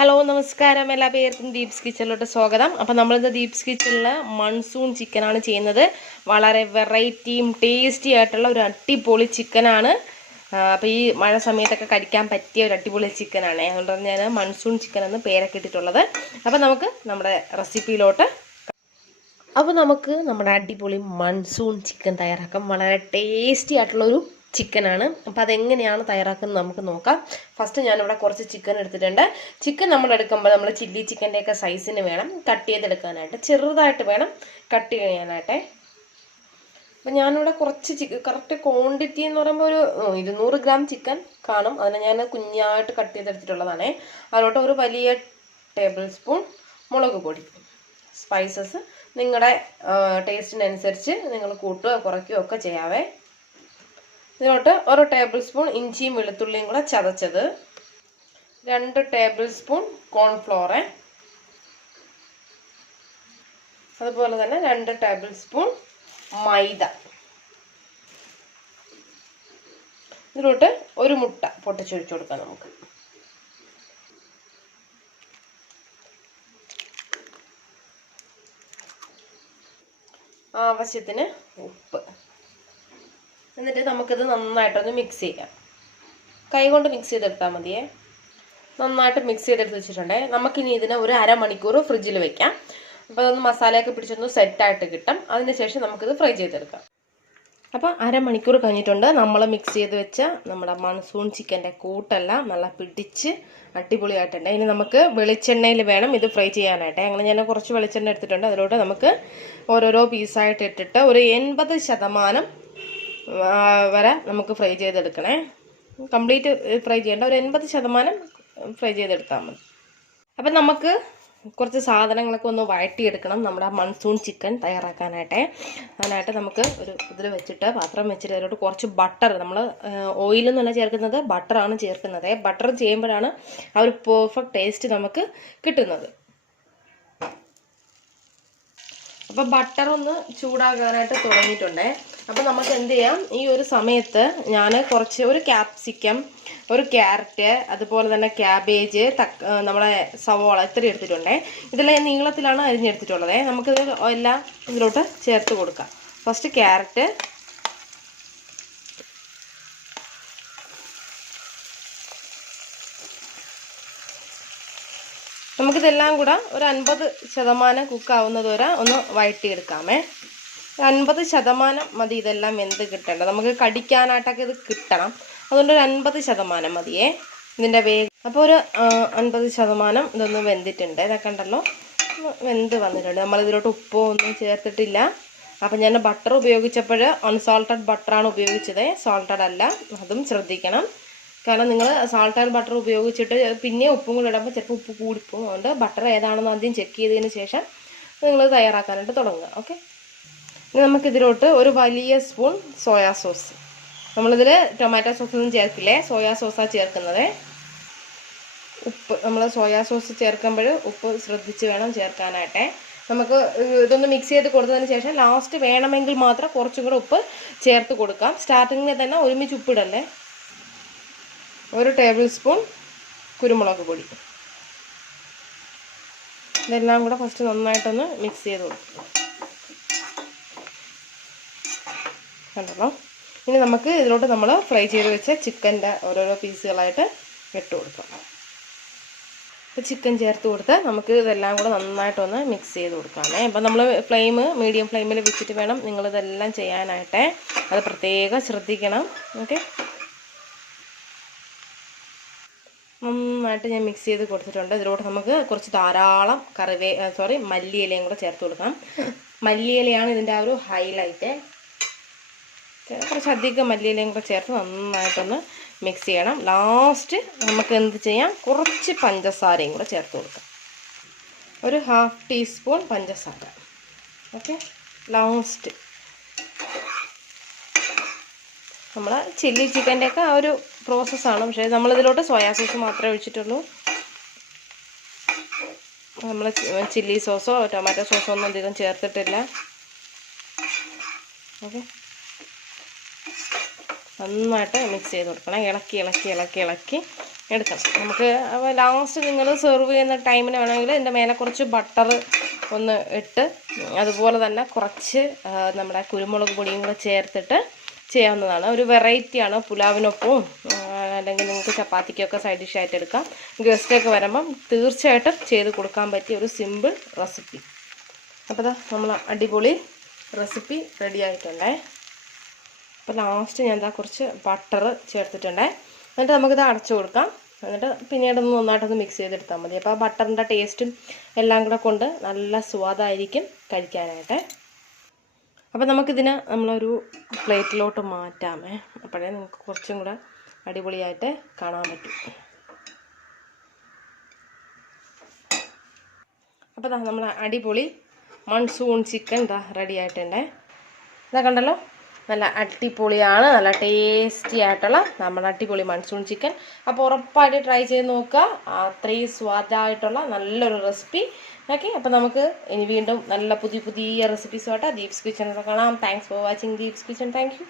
Hello നമസ്കാരം, എല്ലാ പേർക്കും ദീപ്സ് കിച്ചണിലോട്ട് സ്വാഗതം. അപ്പോൾ നമ്മളിന്ന് ദീപ്സ് കിച്ചണിൽ മൺസൂൺ ചിക്കനാണ് ചെയ്യുന്നത്. വളരെ വെറൈറ്റിയും ടേസ്റ്റി ആയിട്ടുള്ള ഒരു അടിപൊളി ചിക്കനാണ്. അപ്പോൾ ഈ മഴ സമയത്തൊക്കെ കഴിക്കാൻ പറ്റിയ ഒരു അടിപൊളി ചിക്കനാണ്. അതുകൊണ്ട് ഞാൻ മൺസൂൺ ചിക്കൻ എന്ന് പേരൊക്കെ ഇട്ടിട്ടുള്ളത്. അപ്പോൾ നമുക്ക് നമ്മുടെ റെസിപ്പിയിലോട്ട് നമ്മുടെ അടിപൊളി മൺസൂൺ ചിക്കൻ തയ്യാറാക്കാം. വളരെ ടേസ്റ്റി ആയിട്ടുള്ളൊരു ചിക്കനാണ്. അപ്പോൾ അതെങ്ങനെയാണ് തയ്യാറാക്കുന്നത് നമുക്ക് നോക്കാം. ഫസ്റ്റ് ഞാനിവിടെ കുറച്ച് ചിക്കൻ എടുത്തിട്ടുണ്ട്. ചിക്കൻ നമ്മൾ എടുക്കുമ്പോൾ നമ്മൾ ചില്ലി ചിക്കൻ്റെയൊക്കെ സൈസിന് വേണം കട്ട് ചെയ്തെടുക്കാനായിട്ട്. ചെറുതായിട്ട് വേണം കട്ട് ചെയ്യാനായിട്ട്. അപ്പം ഞാനിവിടെ കുറച്ച് കറക്റ്റ് ക്വാണ്ടിറ്റി എന്ന് പറയുമ്പോൾ ഒരു 200 ഗ്രാം ചിക്കൻ കാണും. അതിനെ ഞാൻ കുഞ്ഞായിട്ട് കട്ട് ചെയ്തെടുത്തിട്ടുള്ളതാണ്. അതിലോട്ട് ഒരു വലിയ ടേബിൾ സ്പൂൺ മുളക് പൊടി, സ്പൈസസ് നിങ്ങളുടെ ടേസ്റ്റിനനുസരിച്ച് നിങ്ങൾ കൂട്ടുകയോ കുറയ്ക്കുകയോ ഒക്കെ ചെയ്യാവേ. ഇതിലോട്ട് 1 ടേബിൾ സ്പൂൺ ഇഞ്ചിയും വെളുത്തുള്ളിയും കൂടെ ചതച്ചത്, 2 ടേബിൾ സ്പൂൺ കോൺഫ്ലോർ, അതുപോലെ തന്നെ 2 ടേബിൾ സ്പൂൺ മൈദ. ഇതിലോട്ട് ഒരു മുട്ട പൊട്ടിച്ചൊഴിച്ചു കൊടുക്കാം നമുക്ക്. ആവശ്യത്തിന് ഉപ്പ്. എന്നിട്ട് നമുക്കിത് നന്നായിട്ടൊന്ന് മിക്സ് ചെയ്യാം. കൈ കൊണ്ട് മിക്സ് ചെയ്തെടുത്താൽ മതിയേ. നന്നായിട്ട് മിക്സ് ചെയ്തെടുത്ത് വെച്ചിട്ടുണ്ടേ. നമുക്കിനി ഇതിനെ ഒരു അരമണിക്കൂർ ഫ്രിഡ്ജിൽ വെക്കാം. അപ്പോൾ അതൊന്ന് മസാലയൊക്കെ പിടിച്ചൊന്ന് സെറ്റായിട്ട് കിട്ടും. അതിനുശേഷം നമുക്കിത് ഫ്രൈ ചെയ്തെടുക്കാം. അപ്പോൾ അരമണിക്കൂർ കഴിഞ്ഞിട്ടുണ്ട്. നമ്മൾ മിക്സ് ചെയ്ത് വെച്ച നമ്മുടെ മൺസൂൺ ചിക്കൻ്റെ കൂട്ടെല്ലാം നല്ല പിടിച്ച് അടിപൊളിയായിട്ടുണ്ട്. ഇനി നമുക്ക് വെളിച്ചെണ്ണയിൽ വേണം ഇത് ഫ്രൈ ചെയ്യാനായിട്ട്. അങ്ങനെ ഞാൻ കുറച്ച് വെളിച്ചെണ്ണ എടുത്തിട്ടുണ്ട്. അതിലോട്ട് നമുക്ക് ഓരോരോ പീസായിട്ട് ഇട്ടിട്ട് ഒരു 80% വരെ നമുക്ക് ഫ്രൈ ചെയ്തെടുക്കണേ. കംപ്ലീറ്റ് ഫ്രൈ ചെയ്യേണ്ട, ഒരു 80% ഫ്രൈ ചെയ്തെടുത്താൽ മതി. അപ്പം നമുക്ക് കുറച്ച് സാധനങ്ങളൊക്കെ ഒന്ന് വഴറ്റിയെടുക്കണം നമ്മുടെ മൺസൂൺ ചിക്കൻ തയ്യാറാക്കാനായിട്ട്. അതിനായിട്ട് നമുക്ക് ഒരു ഇതിൽ വെച്ചിട്ട് പാത്രം വെച്ചിട്ട് അതിലോട്ട് കുറച്ച് ബട്ടർ, നമ്മൾ ഓയിലൊന്നുമല്ല ചേർക്കുന്നത്, ബട്ടറാണ് ചേർക്കുന്നത്. ബട്ടർ ചെയ്യുമ്പോഴാണ് ആ ഒരു പെർഫെക്റ്റ് ടേസ്റ്റ് നമുക്ക് കിട്ടുന്നത്. അപ്പോൾ ബട്ടർ ഒന്ന് ചൂടാകാനായിട്ട് തുടങ്ങിയിട്ടുണ്ടേ. അപ്പോൾ നമുക്ക് എന്ത് ചെയ്യാം, ഈ ഒരു സമയത്ത് ഞാൻ ഒരു ക്യാപ്സിക്കം, ഒരു ക്യാരറ്റ്, അതുപോലെ തന്നെ ക്യാബേജ്, നമ്മളെ സവോള ഇത്രയും എടുത്തിട്ടുണ്ടേ. ഇതെല്ലാം നീളത്തിലാണ് അരിഞ്ഞെടുത്തിട്ടുള്ളത്. നമുക്കിത് എല്ലാം ഇതിലോട്ട് ചേർത്ത് കൊടുക്കാം. ഫസ്റ്റ് ക്യാരറ്റ്, നമുക്കിതെല്ലാം കൂടെ ഒരു 50% കുക്കാവുന്നത് വരെ ഒന്ന് വഴറ്റിയെടുക്കാമേ. 50% മതി ഇതെല്ലാം വെന്ത് കിട്ടേണ്ടത്. നമുക്ക് കടിക്കാനായിട്ടൊക്കെ ഇത് കിട്ടണം. അതുകൊണ്ട് ഒരു 50% മതിയേ ഇതിൻ്റെ വേഗം. അപ്പോൾ ഒരു 50% ഇതൊന്ന് വെന്തിട്ടുണ്ട്. ഇതൊക്കെ ഉണ്ടല്ലോ, വെന്ത് വന്നിട്ടുണ്ട്. നമ്മളിതിലോട്ട് ഉപ്പോ ഒന്നും ചേർത്തിട്ടില്ല. അപ്പം ഞാൻ ബട്ടർ ഉപയോഗിച്ചപ്പോൾ അൺസാൾട്ടഡ് ബട്ടറാണ് ഉപയോഗിച്ചത്, സാൾട്ടഡ് അല്ല. അതും ശ്രദ്ധിക്കണം. കാരണം നിങ്ങൾ സാൾട്ടഡ് ബട്ടർ ഉപയോഗിച്ചിട്ട് പിന്നെ ഉപ്പും കൂടി ഇടുമ്പോൾ ചിലപ്പോൾ ഉപ്പ് കൂടിപ്പോകും. അതുകൊണ്ട് ബട്ടർ ഏതാണെന്ന് ആദ്യം ചെക്ക് ചെയ്തതിന് ശേഷം നിങ്ങൾ തയ്യാറാക്കാനായിട്ട് തുടങ്ങുക. ഓക്കെ. ഇനി നമുക്കിതിലോട്ട് ഒരു വലിയ സ്പൂൺ സോയാ സോസ്, നമ്മളിതിൽ ടൊമാറ്റോ സോസൊന്നും ചേർക്കില്ലേ, സോയാ സോസാണ് ചേർക്കുന്നത്. ഉപ്പ്, നമ്മൾ സോയാ സോസ് ചേർക്കുമ്പോൾ ഉപ്പ് ശ്രദ്ധിച്ച് വേണം ചേർക്കാനായിട്ട്. നമുക്ക് ഇതൊന്ന് മിക്സ് ചെയ്ത് കൊടുത്തതിന് ശേഷം ലാസ്റ്റ് വേണമെങ്കിൽ മാത്രം കുറച്ചും കൂടെ ഉപ്പ് ചേർത്ത് കൊടുക്കാം. സ്റ്റാർട്ടിങ്ങിൽ തന്നെ ഒരുമിച്ച് ഉപ്പിടല്ലേ. 1 ടേബിൾ സ്പൂൺ കുരുമുളക് പൊടി. ഇതെല്ലാം കൂടെ ഫസ്റ്റ് നന്നായിട്ടൊന്ന് മിക്സ് ചെയ്ത് കൊടുക്കും. കണ്ടല്ലോ. ഇനി നമുക്ക് ഇതിലോട്ട് നമ്മൾ ഫ്രൈ ചെയ്ത് വെച്ച ചിക്കൻ്റെ ഓരോരോ പീസുകളായിട്ട് ഇട്ട് കൊടുക്കാം. അപ്പോൾ ചിക്കൻ ചേർത്ത് കൊടുത്ത് നമുക്ക് ഇതെല്ലാം കൂടെ നന്നായിട്ടൊന്ന് മിക്സ് ചെയ്ത് കൊടുക്കാമേ. അപ്പം നമ്മൾ മീഡിയം ഫ്ലെയിമിൽ വെച്ചിട്ട് വേണം നിങ്ങളിതെല്ലാം ചെയ്യാനായിട്ട്. അത് പ്രത്യേകം ശ്രദ്ധിക്കണം. ഓക്കെ. നന്നായിട്ട് ഞാൻ മിക്സ് ചെയ്ത് കൊടുത്തിട്ടുണ്ട്. ഇതിലോട്ട് നമുക്ക് കുറച്ച് ധാരാളം മല്ലിയിലയും കൂടെ ചേർത്ത് കൊടുക്കാം. മല്ലിയിലയാണ് ഇതിൻ്റെ ആ ഒരു ഹൈലൈറ്റ്. കുറച്ചധികം മല്ലിയിലയും കൂടെ ചേർത്ത് നന്നായിട്ടൊന്ന് മിക്സ് ചെയ്യണം. ലാസ്റ്റ് നമുക്ക് എന്ത് ചെയ്യാം, കുറച്ച് പഞ്ചസാരയും കൂടെ ചേർത്ത് കൊടുക്കാം. ഒരു 1/2 ടീസ്പൂൺ പഞ്ചസാര. ഓക്കെ. ലാസ്റ്റ് നമ്മൾ ചില്ലി ചിക്കൻ്റെയൊക്കെ ആ ഒരു പ്രോസസ്സാണ്. പക്ഷേ നമ്മളിതിലോട്ട് സോയാ സോസ് മാത്രമേ ഒഴിച്ചിട്ടുള്ളൂ. നമ്മൾ ചില്ലി സോസോ ടൊമാറ്റോ സോസോ ഒന്നും അധികം ചേർത്തിട്ടില്ല. ഓക്കെ. നന്നായിട്ട് മിക്സ് ചെയ്ത് കൊടുക്കണം. ഇളക്കി എടുക്കണം. നമുക്ക് ലാസ്റ്റ് നിങ്ങൾ സെർവ് ചെയ്യുന്ന ടൈമിന് വേണമെങ്കിൽ ഇതിൻ്റെ മേലെ കുറച്ച് ബട്ടർ ഒന്ന് ഇട്ട് അതുപോലെ തന്നെ കുറച്ച് നമ്മുടെ കുരുമുളക് പൊടിയും കൂടെ ചേർത്തിട്ട് ചെയ്യാവുന്നതാണ്. ഒരു വെറൈറ്റിയാണ്. പുലാവിനൊപ്പവും അല്ലെങ്കിൽ നിങ്ങൾക്ക് ചപ്പാത്തിക്കൊക്കെ സൈഡ് ഡിഷായിട്ട് എടുക്കാം. ഗസ്റ്റൊക്കെ വരുമ്പം തീർച്ചയായിട്ടും ചെയ്ത് കൊടുക്കാൻ പറ്റിയ ഒരു സിമ്പിൾ റെസിപ്പി. അപ്പോൾ ഇതാ നമ്മൾ അടിപൊളി റെസിപ്പി റെഡി ആയിട്ടുണ്ടേ. അപ്പോൾ ലാസ്റ്റ് ഞാൻ എന്താ കുറച്ച് ബട്ടർ ചേർത്തിട്ടുണ്ടേ. എന്നിട്ട് നമുക്കിത് അടച്ചു കൊടുക്കാം. എന്നിട്ട് പിന്നീടൊന്ന് നന്നായിട്ടൊന്ന് മിക്സ് ചെയ്തെടുത്താൽ മതി. അപ്പോൾ ആ ബട്ടറിൻ്റെ ടേസ്റ്റും എല്ലാം കൂടെ കൊണ്ട് നല്ല സ്വാദായിരിക്കും കഴിക്കാനായിട്ട്. അപ്പോൾ നമുക്കിതിനെ നമ്മളൊരു പ്ലേറ്റിലോട്ട് മാറ്റാമേ. അപ്പോഴേ നമുക്ക് കുറച്ചും കൂടെ അടിപൊളിയായിട്ട് കാണാൻ പറ്റും. അപ്പോൾ ഇതാ നമ്മൾ അടിപൊളി മൺസൂൺ ചിക്കൻ ഇതാ റെഡി ആയിട്ടുണ്ടേ. ഇതാ കണ്ടല്ലോ, നല്ല അടിപൊളിയാണ്. നല്ല ടേസ്റ്റി ആയിട്ടുള്ള നമ്മുടെ അടിപൊളി മൺസൂൺ ചിക്കൻ. അപ്പോൾ ഉറപ്പായിട്ട് ട്രൈ ചെയ്ത് നോക്കുക. അത്രയും സ്വാദായിട്ടുള്ള നല്ലൊരു റെസിപ്പി. ഓക്കെ, അപ്പോൾ നമുക്ക് ഇനി വീണ്ടും നല്ല പുതിയ റെസിപ്പീസുമായിട്ട് ദീപ്സ് കിച്ചണിലൂടെ കാണാം. Thanks for watching Deep's kitchen. Thank you.